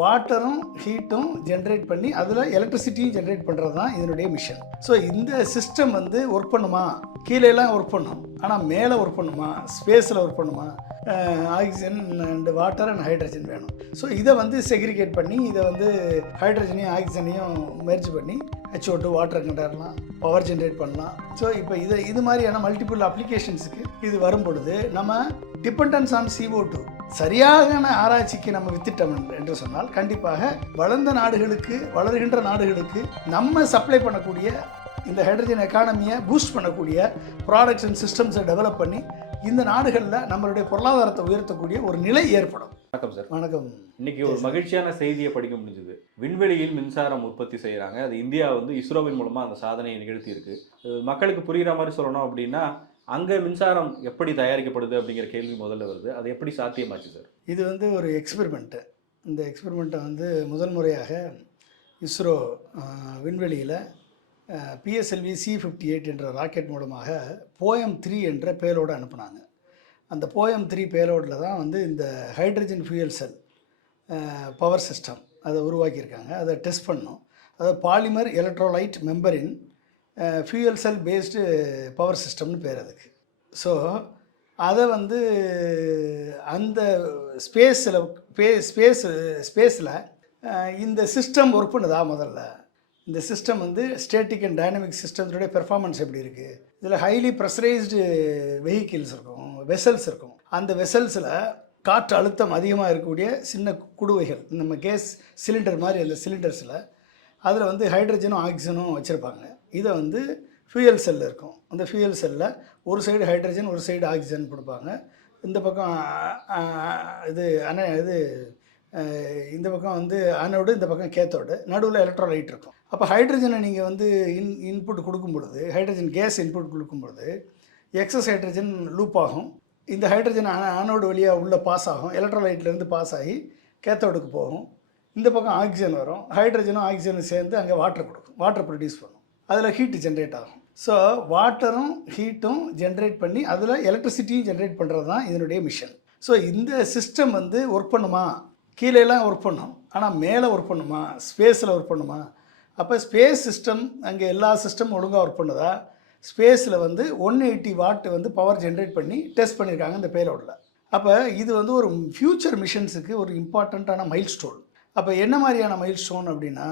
வாட்டரும் ஹீட்டும் generate பண்ணி அதில் எலக்ட்ரிசிட்டியும் generate பண்ணுறது தான் இதனுடைய மிஷன். ஸோ இந்த சிஸ்டம் வந்து ஒர்க் பண்ணுமா, கீழேலாம் ஒர்க் பண்ணும், ஆனால் மேலே ஒர்க் பண்ணுமா, ஸ்பேஸில் ஒர்க் பண்ணுமா, oxygen and water and hydrogen வேணும். ஸோ இதை வந்து செக்ரிகேட் பண்ணி இதை வந்து ஹைட்ரஜனையும் ஆக்சிஜனையும் மெர்ஜ் பண்ணி HO2 வாட்டர் கண்டர்லாம் பவர் ஜென்ரேட் பண்ணலாம். ஸோ இப்போ இது மாதிரியான மல்டிபிள் அப்ளிகேஷன்ஸுக்கு இது வரும் பொழுது நம்ம டிபெண்டன்ஸ் ஆன் CO2 சரியான ஆராய்ச்சிக்கு நம்ம வித்திட்டோம் என்று சொன்னால் கண்டிப்பாக வளர்ந்த நாடுகளுக்கு, வளர்கின்ற நாடுகளுக்கு நம்ம சப்ளை பண்ணக்கூடிய இந்த ஹைட்ரஜன் எக்கானமியை பூஸ்ட் பண்ணக்கூடிய ப்ராடக்ட்ஸ் அண்ட் சிஸ்டம்ஸை டெவலப் பண்ணி இந்த நாடுகளில் நம்மளுடைய பொருளாதாரத்தை உயர்த்தக்கூடிய ஒரு நிலை ஏற்படும். வணக்கம் சார். வணக்கம். இன்னைக்கு ஒரு மகிழ்ச்சியான செய்தியை படிக்க முடிஞ்சது. விண்வெளியில் மின்சாரம் உற்பத்தி செய்கிறாங்க. அது இந்தியா வந்து இஸ்ரோவின் மூலமாக அந்த சாதனையை நிகழ்த்தி இருக்கு. மக்களுக்கு புரிகிற மாதிரி சொல்லணும் அப்படின்னா, அங்கே மின்சாரம் எப்படி தயாரிக்கப்படுது அப்படிங்கிற கேள்வி முதல்ல வருது. அது எப்படி சாத்தியமாச்சு சார்? இது வந்து ஒரு எக்ஸ்பெரிமெண்ட்டு. இந்த எக்ஸ்பெரிமெண்ட்டை வந்து முதல் முறையாக இஸ்ரோ விண்வெளியில் PSLV C58 என்ற ராக்கெட் மூலமாக POEM-3 என்ற பேலோடு அனுப்புனாங்க. அந்த POEM-3 பேலோடில் தான் வந்து இந்த hydrogen fuel cell power system அதை உருவாக்கியிருக்காங்க. அதை டெஸ்ட் பண்ணோம். அதாவது polymer electrolyte மெம்பரின் fuel cell based power சிஸ்டம்னு பேர் அதுக்கு. ஸோ அதை வந்து அந்த ஸ்பேஸில் இந்த சிஸ்டம் ஒர்க் பண்ணுதா முதல்ல. இந்த சிஸ்டம் வந்து ஸ்டேட்டிக் அண்ட் டைனமிக் சிஸ்டம்ஸோடைய பெர்ஃபார்மன்ஸ் எப்படி இருக்குது. இதில் ஹைலி ப்ரெஷரைஸ்டு வெஹிக்கிள்ஸ் இருக்கும், வெசல்ஸ் இருக்கும். அந்த வெசல்ஸில் காற்று அழுத்தம் அதிகமாக இருக்கக்கூடிய சின்ன குடுவைகள், நம்ம கேஸ் சிலிண்டர் மாதிரி அந்த சிலிண்டர்ஸில் அதில் வந்து ஹைட்ரஜனும் ஆக்சிஜனும் வச்சுருப்பாங்க. இதை வந்து ஃபியூயல் செல் இருக்கும். அந்த ஃபியூயல் செல்லில் ஒரு சைடு ஹைட்ரஜன் ஒரு சைடு ஆக்சிஜன் கொடுப்பாங்க. இந்த பக்கம் இந்த பக்கம் வந்து அனோடு, இந்த பக்கம் கேத்தோடு, நடுவில் எலக்ட்ரோலைட் இருக்கும். அப்போ ஹைட்ரஜனை நீங்கள் வந்து இன்புட் கொடுக்கும் பொழுது, ஹைட்ரஜன் கேஸ் இன்புட் கொடுக்கும் பொழுது எக்ஸஸ் ஹைட்ரஜன் லூப் ஆகும். இந்த ஹைட்ரஜன் அனோடு வழியாக உள்ளே பாஸ் ஆகும், எலக்ட்ரோலைட்லேருந்து பாஸ் ஆகி கேத்தோடுக்கு போகும். இந்த பக்கம் ஆக்சிஜன் வரும், ஹைட்ரஜனும் ஆக்சிஜனும் சேர்ந்து அங்கே வாட்டர் கொடுக்கும், வாட்டர் ப்ரொடியூஸ் பண்ணும். அதில் ஹீட்டு ஜென்ரேட் ஆகும். ஸோ வாட்டரும் ஹீட்டும் ஜென்ரேட் பண்ணி அதில் எலக்ட்ரிசிட்டியும் ஜென்ரேட் பண்ணுறது தான் இதனுடைய மிஷன். ஸோ இந்த சிஸ்டம் வந்து ஒர்க் பண்ணுமா, கீழேலாம் ஒர்க் பண்ணும், ஆனால் மேலே ஒர்க் பண்ணுமா, ஸ்பேஸில் ஒர்க் பண்ணுமா. அப்போ ஸ்பேஸ் சிஸ்டம் அங்கே எல்லா சிஸ்டமும் ஒழுங்காக ஒர்க் பண்ணுதா. ஸ்பேஸில் வந்து 180 வாட் வந்து பவர் ஜென்ரேட் பண்ணி டெஸ்ட் பண்ணியிருக்காங்க இந்த பேலோடில். அப்போ இது வந்து ஒரு ஃப்யூச்சர் மிஷன்ஸுக்கு ஒரு இம்பார்ட்டண்ட்டான மைல் ஸ்டோன். அப்போ என்ன மாதிரியான மைல் ஸ்டோன் அப்படின்னா,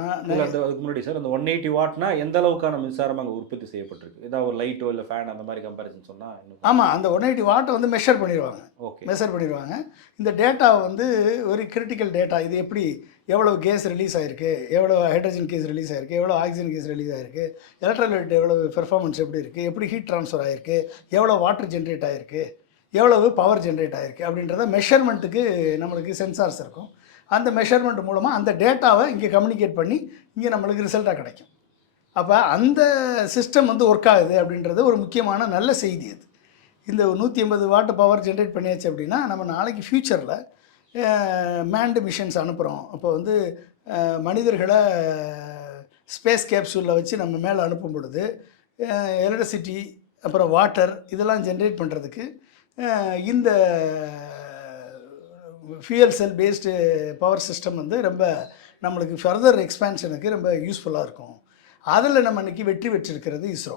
அதுக்கு முன்னாடி சார் அந்த 180 வாட்னா எந்த அளவுக்கான மின்சாரம் அங்கே உற்பத்தி செய்யப்பட்டிருக்கு? ஏதாவது ஒரு லைட்டோ இல்லை ஃபேன் அந்த மாதிரி கம்பேரிசன் சொன்னால்? ஆமாம், அந்த 180 வாட்டை வந்து மெஷர் பண்ணிடுவாங்க. ஓகே, மெஷர் பண்ணிடுவாங்க. இந்த டேட்டாவை வந்து ஒரு கிரிட்டிக்கல் டேட்டா, இது எப்படி எவ்வளோ கேஸ் ரிலீஸ் ஆகிருக்கு, எவ்வளோ ஹைட்ரஜன் கேஸ் ரிலீஸ் ஆகிருக்கு, எவ்வளோ ஆக்சிஜன் கேஸ் ரிலீஸ் ஆகிருக்கு, எலக்ட்ரோலைட் எவ்வளோ பெர்ஃபார்மன்ஸ் எப்படி இருக்குது, எப்படி ஹீட் ட்ரான்ஸ்ஃபர் ஆகிருக்கு, எவ்வளோ வாட்டர் ஜென்ரேட் ஆகிருக்கு, எவ்வளவு பவர் ஜென்ரேட் ஆகிருக்கு அப்படின்றத மெஷர்மெண்ட்டுக்கு நம்மளுக்கு சென்சார்ஸ் இருக்கும். அந்த மெஷர்மெண்ட் மூலமாக அந்த டேட்டாவை இங்கே கம்யூனிகேட் பண்ணி இங்கே நம்மளுக்கு ரிசல்ட்டாக கிடைக்கும். அப்போ அந்த சிஸ்டம் வந்து ஒர்க் ஆகுது அப்படின்றது ஒரு முக்கியமான நல்ல செய்தி. அது இந்த 180 வாட் பவர் ஜென்ரேட் பண்ணியாச்சு அப்படின்னா நம்ம நாளைக்கு ஃப்யூச்சரில் மேன்டு மிஷன்ஸ் அனுப்புகிறோம். அப்போ வந்து மனிதர்களை ஸ்பேஸ் கேப்சூலில் வச்சு நம்ம மேலே அனுப்பும் பொழுது எலக்ட்ரிசிட்டி அப்புறம் வாட்டர் இதெல்லாம் ஜென்ரேட் பண்ணுறதுக்கு இந்த fuel cell based power system வந்து ரொம்ப நம்மளுக்கு ஃபர்தர் எக்ஸ்பேன்ஷனுக்கு ரொம்ப யூஸ்ஃபுல்லாக இருக்கும். அதில் நம்ம இன்றைக்கி வெற்றி பெற்றிருக்கிறது இஸ்ரோ.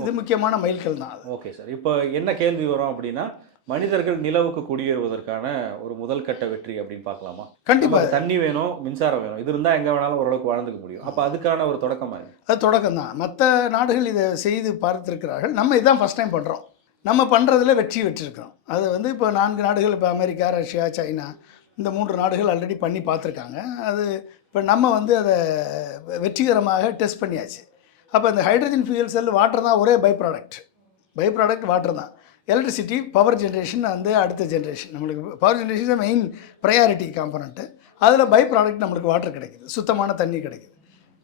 இது முக்கியமான மைல்கல் தான் அது. Okay sir. இப்போ என்ன கேள்வி வரும் அப்படின்னா, மனிதர்கள் நிலவுக்கு குடியேறுவதற்கான ஒரு முதல் கட்ட வெற்றி அப்படின்னு பார்க்கலாமா? கண்டிப்பாக. தண்ணி வேணும், மின்சாரம் வேணும், இது இருந்தால் எங்கே வேணாலும் ஓரளவுக்கு வாழ்ந்துக்க முடியும். அப்போ அதுக்கான ஒரு தொடக்கமாக அது தொடக்கம் தான். மற்ற நாடுகள் இதை செய்து பார்த்துருக்கிறார்கள். நம்ம இதுதான் ஃபஸ்ட் டைம் பண்ணுறோம். நம்ம பண்ணுறதுல வெற்றி பெற்றிருக்கிறோம். அது வந்து இப்போ 4 நாடுகள், இப்போ அமெரிக்கா, ரஷ்யா, சைனா, இந்த 3 நாடுகள் ஆல்ரெடி பண்ணி பார்த்துருக்காங்க. அது இப்போ நம்ம வந்து அதை வெற்றிகரமாக டெஸ்ட் பண்ணியாச்சு. அப்போ இந்த ஹைட்ரஜன் ஃபியூயல் செல் வாட்டர் தான் ஒரே பை ப்ராடக்ட் வாட்டர் தான். எலக்ட்ரிசிட்டி பவர் ஜென்ரேஷன் வந்து அடுத்த ஜென்ரேஷன். நம்மளுக்கு பவர் ஜென்ரேஷன் தான் மெயின் ப்ரையாரிட்டி காம்பனண்ட்டு. அதில் பை ப்ராடக்ட் நம்மளுக்கு வாட்டர் கிடைக்குது, சுத்தமான தண்ணி கிடைக்குது.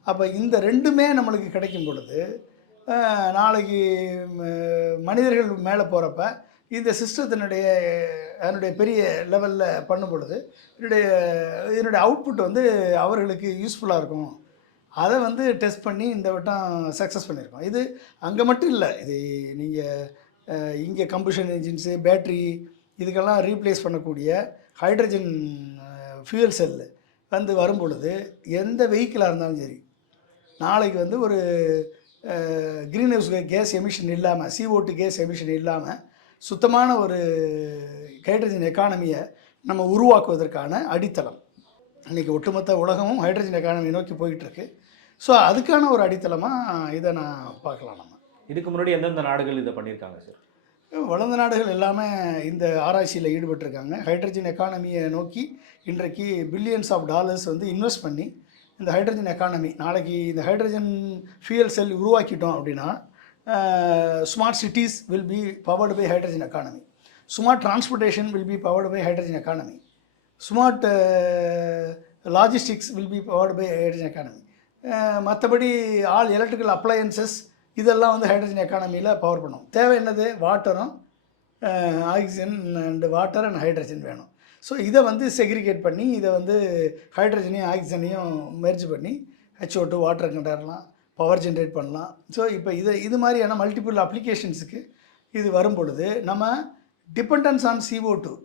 அப்போ இந்த ரெண்டுமே நம்மளுக்கு கிடைக்கும் பொழுது நாளைக்கு மனிதர்கள் மேலே போகிறப்ப இந்த சிஸ்டத்தினுடைய அதனுடைய பெரிய லெவலில் பண்ணும் பொழுது இதனுடைய அவுட்புட் வந்து அவர்களுக்கு யூஸ்ஃபுல்லாக இருக்கும். அதை வந்து டெஸ்ட் பண்ணி இந்த வட்டம் சக்ஸஸ் பண்ணியிருக்கோம். இது அங்கே மட்டும் இல்லை, இது நீங்கள் இங்கே கம்பஷன் என்ஜின்ஸு, பேட்ரி இதுக்கெல்லாம் ரீப்ளேஸ் பண்ணக்கூடிய ஹைட்ரஜன் ஃபியூயல் செல்லு வந்து வரும் பொழுது எந்த வெஹிக்கிளாக இருந்தாலும் சரி, நாளைக்கு வந்து ஒரு க்ரீன் ஹவுஸ் கேஸ் எமிஷன் இல்லாமல், CO2 கேஸ் எமிஷன் இல்லாமல் சுத்தமான ஒரு ஹைட்ரஜன் எக்கானமியை நம்ம உருவாக்குவதற்கான அடித்தளம். இன்றைக்கி ஒட்டுமொத்த உலகமும் ஹைட்ரஜன் எக்கானமி நோக்கி போயிட்டுருக்கு. ஸோ அதுக்கான ஒரு அடித்தளமாக இதை நான் பார்க்கலாம். நம்ம இதுக்கு முன்னாடி எந்தெந்த நாடுகள் இதை பண்ணியிருக்காங்க சார்? வளர்ந்த நாடுகள் எல்லாமே இந்த ஆராய்ச்சியில் ஈடுபட்டிருக்காங்க. ஹைட்ரஜன் எக்கானமியை நோக்கி இன்றைக்கு பில்லியன்ஸ் ஆஃப் டாலர்ஸ் வந்து இன்வெஸ்ட் பண்ணி இந்த ஹைட்ரஜன் எக்கானமி, நாளைக்கு இந்த ஹைட்ரஜன் ஃபியூயல் செல் உருவாக்கிட்டோம் அப்படின்னா smart cities will be powered by hydrogen economy, smart transportation will be powered by hydrogen economy, smart logistics will be powered by hydrogen economy. மற்றபடி all electrical appliances இதெல்லாம் வந்து hydrogen எக்கானமியில் power பண்ணும். தேவை என்னது? வாட்டரும் oxygen and water and hydrogen வேணும். So இதை வந்து செக்ரிகேட் பண்ணி இதை வந்து ஹைட்ரஜனையும் ஆக்சிஜனையும் மெர்ஜ் பண்ணி HO2 வாட்டர் கண்டறலாம், பவர் ஜென்ரேட் பண்ணலாம். ஸோ இப்போ இது மாதிரியான மல்டிபிள் அப்ளிகேஷன்ஸுக்கு இது வரும் பொழுது நம்ம டிபெண்டன்ஸ் ஆன் CO2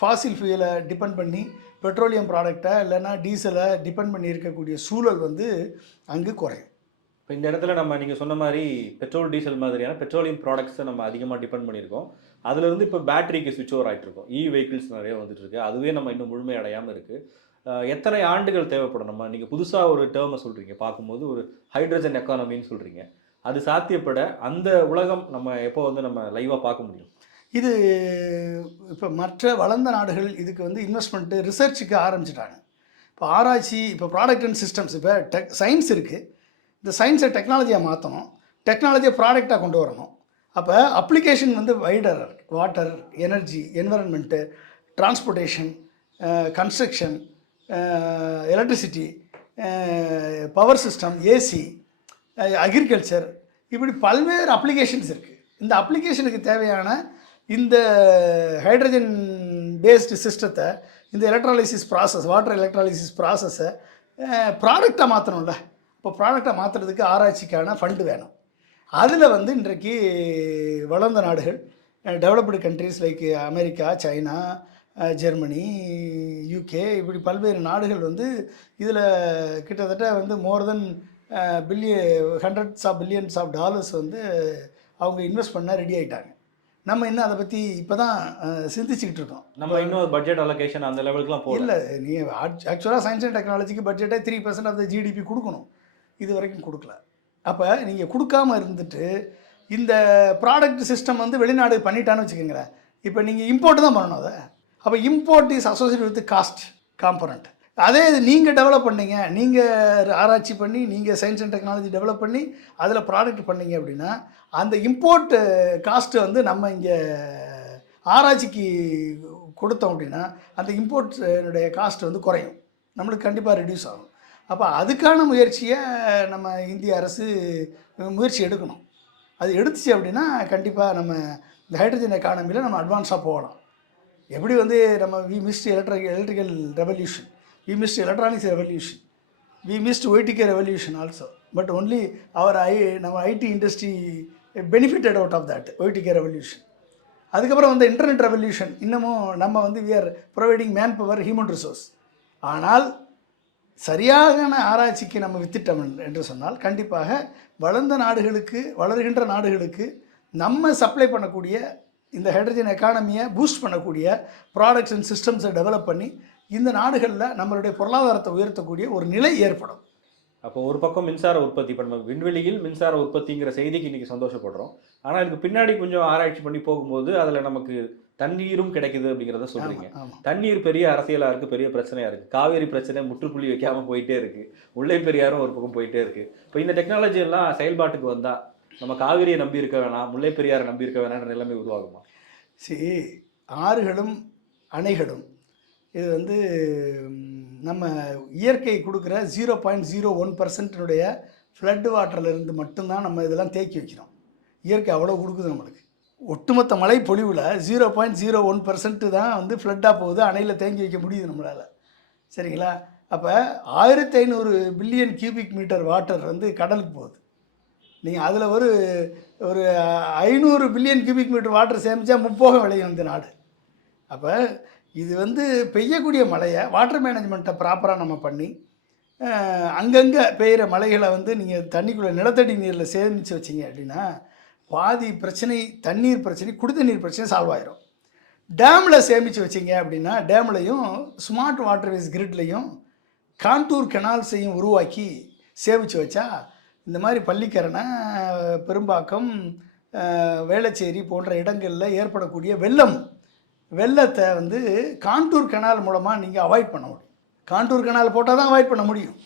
ஃபாசில் ஃபியூயலை டிபெண்ட் பண்ணி பெட்ரோலியம் ப்ராடக்டை இல்லைன்னா டீசலை டிபெண்ட் பண்ணி இருக்கக்கூடிய சூழல் வந்து அங்கு குறையும். இப்போ இந்த இடத்துல நம்ம நீங்கள் சொன்ன மாதிரி பெட்ரோல் டீசல் மாதிரியான பெட்ரோலியம் ப்ராடக்ட்ஸை நம்ம அதிகமாக டிபெண்ட் பண்ணியிருக்கோம். அதுலேருந்து இப்போ பேட்டரிக்கு ஸ்விட்ச் ஓவர் ஆகிட்டு இருக்கோம். வெஹிக்கிள்ஸ் நிறைய வந்துட்டு இருக்கு. அதுவே நம்ம இன்னும் முழுமை அடையாமல் இருக்குது. எத்தனை ஆண்டுகள் தேவைப்படும்? நம்ம நீங்கள் புதுசாக ஒரு டேர்மை சொல்கிறீங்க, பார்க்கும்போது ஒரு ஹைட்ரஜன் எக்கானமின்னு சொல்கிறீங்க. அது சாத்தியப்பட அந்த உலகம் நம்ம எப்போ வந்து நம்ம லைவாக பார்க்க முடியும்? இது இப்போ மற்ற வளர்ந்த நாடுகள் இதுக்கு வந்து இன்வெஸ்ட்மெண்ட்டு ரிசர்ச்சுக்கு ஆரம்பிச்சிட்டாங்க. இப்போ ஆராய்ச்சி, இப்போ ப்ராடக்ட் அண்ட் சிஸ்டம்ஸ், இப்போ சயின்ஸ் இருக்குது. இந்த சயின்ஸை டெக்னாலஜியாக மாற்றணும், டெக்னாலஜியை ப்ராடக்டாக கொண்டு வரணும். அப்போ அப்ளிகேஷன் வந்து வைடர் இருக்குது. Water, energy, environment, transportation, construction, electricity, power system, AC, agriculture, இப்படி பல்வேறு அப்ளிகேஷன்ஸ் இருக்குது. இந்த அப்ளிகேஷனுக்கு தேவையான இந்த ஹைட்ரஜன் பேஸ்டு சிஸ்டத்தை, இந்த எலக்ட்ராலிசிஸ் ப்ராசஸ், வாட்டர் எலக்ட்ராலிசிஸ் ப்ராசஸை ப்ராடக்டாக மாற்றணும்ல. இப்போ ப்ராடக்டாக மாற்றுறதுக்கு ஆராய்ச்சிக்கான ஃபண்டு வேணும். அதில் வந்து இன்றைக்கு வளர்ந்த நாடுகள், developed countries like America, China, Germany, UK, இப்படி பல்வேறு நாடுகள் வந்து இதில் கிட்டத்தட்ட வந்து more then hundreds of billions of dollars வந்து அவங்க இன்வெஸ்ட் பண்ண ரெடி ஆகிட்டாங்க. நம்ம இன்னும் அதை பற்றி இப்போ தான் சிந்திச்சுக்கிட்டு இருக்கோம். நம்ம இன்னும் பட்ஜெட் அலோகேஷன் அந்த லெவலுக்குலாம் போகல. இல்லை, நீ ஆக்சுவலாக சயின்ஸ் அண்ட் டெக்னாலஜிக்கு பட்ஜெட்டே 3% ஆஃப் த GDP கொடுக்கணும். இது வரைக்கும் கொடுக்கல. அப்போ நீங்கள் கொடுக்காம இருந்துட்டு இந்த ப்ராடக்ட் சிஸ்டம் வந்து வெளிநாடு பண்ணிட்டான்னு வச்சுக்கோங்களேன். இப்போ நீங்கள் இம்போர்ட் தான் பண்ணணும். அதை அப்போ import is associate with cost component. அதே இது நீங்கள் டெவலப் பண்ணீங்க, நீங்கள் ஆராய்ச்சி பண்ணி, நீங்கள் சயின்ஸ் அண்ட் டெக்னாலஜி டெவலப் பண்ணி அதில் ப்ராடக்ட் பண்ணீங்க அப்படின்னா அந்த இம்போர்ட் காஸ்ட்டு வந்து நம்ம இங்கே ஆராய்ச்சிக்கு கொடுத்தோம் அப்படின்னா அந்த இம்போர்ட்னுடைய காஸ்ட் வந்து குறையும், நம்மளுக்கு கண்டிப்பாக ரெடியூஸ் ஆகும். அப்போ அதுக்கான முயற்சியை நம்ம இந்திய அரசு முயற்சி எடுக்கணும். அது எடுத்துச்சு அப்படின்னா கண்டிப்பாக நம்ம இந்த ஹைட்ரஜன் எக்கானமியில் நம்ம அட்வான்ஸாக போகலாம். எப்படி வந்து நம்ம we missed electrical revolution, we missed electronics revolution, we missed OTK revolution also, but only our நம்ம IT industry benefited out of that OTK revolution. அதுக்கப்புறம் வந்து இன்டர்நெட் ரெவல்யூஷன், இன்னமும் நம்ம வந்து we are providing man power, human resource. ஆனால் சரியான ஆராய்ச்சிக்கு நம்ம வித்திட்டோம் என்று சொன்னால் கண்டிப்பாக வளர்ந்த நாடுகளுக்கு, வளர்கின்ற நாடுகளுக்கு நம்ம சப்ளை பண்ணக்கூடிய இந்த ஹைட்ரஜன் எக்கானமியை பூஸ்ட் பண்ணக்கூடிய ப்ராடக்ட்ஸ் அண்ட் சிஸ்டம்ஸை டெவலப் பண்ணி இந்த நாடுகளில் நம்மளுடைய பொருளாதாரத்தை உயர்த்தக்கூடிய ஒரு நிலை ஏற்படும். அப்போ ஒரு பக்கம் மின்சார உற்பத்தி பண்ண, விண்வெளியில் மின்சார உற்பத்திங்கிற செய்திக்கு இன்றைக்கி சந்தோஷப்படுறோம். ஆனால் இதுக்கு பின்னாடி கொஞ்சம் ஆராய்ச்சி பண்ணி போகும்போது அதில் நமக்கு தண்ணீரும் கிடைக்குது அப்படிங்கிறத சொல்கிறீங்க. தண்ணீர் பெரிய அரசியலாக இருக்குது, பெரிய பிரச்சனையாக இருக்குது. காவேரி பிரச்சனை முற்றுப்புள்ளி வைக்காமல் போயிட்டே இருக்குது, முல்லை பெரியாரும் ஒரு பக்கம் போயிட்டே இருக்குது. இப்போ இந்த டெக்னாலஜி எல்லாம் செயல்பாட்டுக்கு வந்தால் நம்ம காவிரியை நம்பி இருக்க வேணாம், முல்லை பெரியாரை நம்பி இருக்க வேணாம்ன்ற நிலைமை உருவாகுமா? சரி, ஆறுகளும் அணைகளும் இது வந்து நம்ம இயற்கை கொடுக்குற 0.01%னுடைய ஃப்ளட் வாட்டர்லேருந்து மட்டும்தான் நம்ம இதெல்லாம் தேக்கி வைக்கிறோம். இயற்கை அவ்வளோ கொடுக்குது நம்மளுக்கு. ஒட்டுமொத்த மழை பொழிவில் 0.01% தான் வந்து ஃப்ளட்டாக போகுது, அணையில் தேங்கி வைக்க முடியுது நம்மளால். சரிங்களா? அப்போ 1500 பில்லியன் கியூபிக் மீட்டர் வாட்டர் வந்து கடலுக்கு போகுது. நீங்கள் அதில் ஒரு 500 பில்லியன் கியூபிக் மீட்டர் வாட்டர் சேமித்தா முப்போகம் விளையும் இந்த நாடு. அப்போ இது வந்து பெய்யக்கூடிய மழையை வாட்டர் மேனேஜ்மெண்ட்டை ப்ராப்பராக நம்ம பண்ணி அங்கங்கே பெய்கிற மழைகளை வந்து நீங்கள் தண்ணிக்குள்ளே நிலத்தடி நீரில் சேமித்து வச்சிங்க அப்படின்னா பாதி பிரச்சனை, தண்ணீர் பிரச்சனை, குடித்த நீர் பிரச்சனை சால்வ் ஆயிரும். டேமில் சேமித்து வச்சிங்க அப்படின்னா டேம்லையும் ஸ்மார்ட் வாட்டர்வேஸ் கிரிட்லையும் கான்டூர் கெனால்ஸையும் உருவாக்கி சேமித்து வச்சா இந்த மாதிரி பள்ளிக்கரணை, பெரும்பாக்கம், வேளச்சேரி போன்ற இடங்களில் ஏற்படக்கூடிய வெள்ளத்தை வந்து கான்டூர் கெனால் மூலமாக நீங்கள் அவாய்ட் பண்ண முடியும். கான்டூர் கெனால் போட்டால் தான் அவாய்ட் பண்ண முடியும்.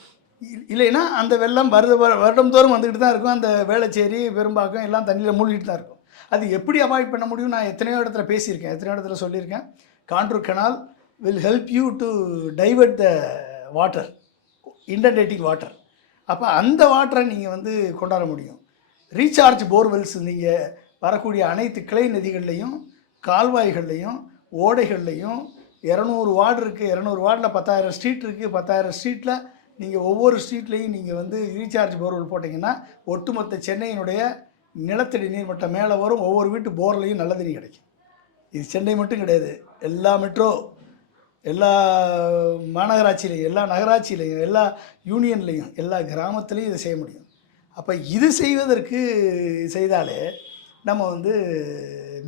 இல்லைன்னா அந்த வெள்ளம் வருடந்தோறும் வந்துக்கிட்டு தான் இருக்கும். அந்த வேளச்சேரி, பெரும்பாக்கம் எல்லாம் தண்ணியில் மூழ்கிட்டு தான் இருக்கும். அது எப்படி அவாய்ட் பண்ண முடியும்? நான் எத்தனையோ இடத்துல பேசியிருக்கேன், எத்தனையோ இடத்துல சொல்லியிருக்கேன். Contour canal will help you to divert the water, இன்டர்னேட்டிங் வாட்டர். அப்போ அந்த வாட்டரை நீங்கள் வந்து கொண்டாட முடியும். ரீசார்ஜ் போர்வெல்ஸ் நீங்கள் வரக்கூடிய அனைத்து கிளை நதிகள்லையும், கால்வாய்கள்லையும், ஓடைகள்லையும் 200 வார்டு இருக்குது. 200 வார்டில் 10,000 ஸ்ட்ரீட் இருக்குது. 10,000 ஸ்ட்ரீட்டில் நீங்கள் ஒவ்வொரு ஸ்ட்ரீட்லேயும் நீங்கள் வந்து ரீசார்ஜ் போர்வெல் போட்டிங்கன்னா ஒட்டுமொத்த சென்னையினுடைய நிலத்தடி நீர் மட்டம் மேலே வரும். ஒவ்வொரு வீட்டு போர்லையும் நல்ல தண்ணி கிடைக்கும். இது சென்னை மட்டும் கிடையாது, எல்லா மெட்ரோ, எல்லா மாநகராட்சியிலையும், எல்லா நகராட்சியிலையும், எல்லா யூனியன்லேயும், எல்லா கிராமத்துலேயும் இதை செய்ய முடியும். அப்போ இது செய்தாலே நம்ம வந்து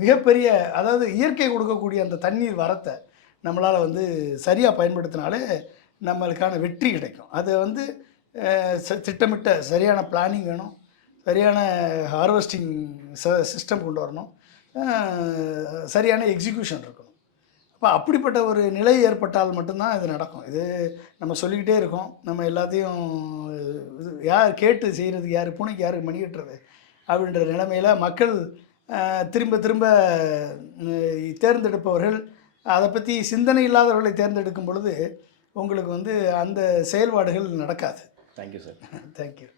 மிகப்பெரிய, அதாவது இயற்கை கொடுக்கக்கூடிய அந்த தண்ணீர் வரத்தை நம்மளால் வந்து சரியாக பயன்படுத்தினாலே நம்மளுக்கான வெற்றி கிடைக்கும். அது வந்து திட்டமிட்ட சரியான பிளானிங் வேணும், சரியான ஹார்வெஸ்டிங் சிஸ்டம் கொண்டு வரணும், சரியான எக்ஸிக்யூஷன் இருக்கணும். அப்போ அப்படிப்பட்ட ஒரு நிலை ஏற்பட்டால் மட்டும்தான் இது நடக்கும். இது நம்ம சொல்லிக்கிட்டே இருக்கோம். நம்ம எல்லாத்தையும் யார் கேட்டு செய்கிறதுக்கு, யார் பூனைக்கு யார் மணி கட்டுறது அப்படின்ற நிலைமையில் மக்கள் திரும்ப திரும்ப தேர்ந்தெடுப்பவர்கள், அதை பற்றி சிந்தனை இல்லாதவர்களை தேர்ந்தெடுக்கும் பொழுது உங்களுக்கு வந்து அந்த செயல்பாடுகள் நடக்காது. Thank you sir. தேங்க்யூ.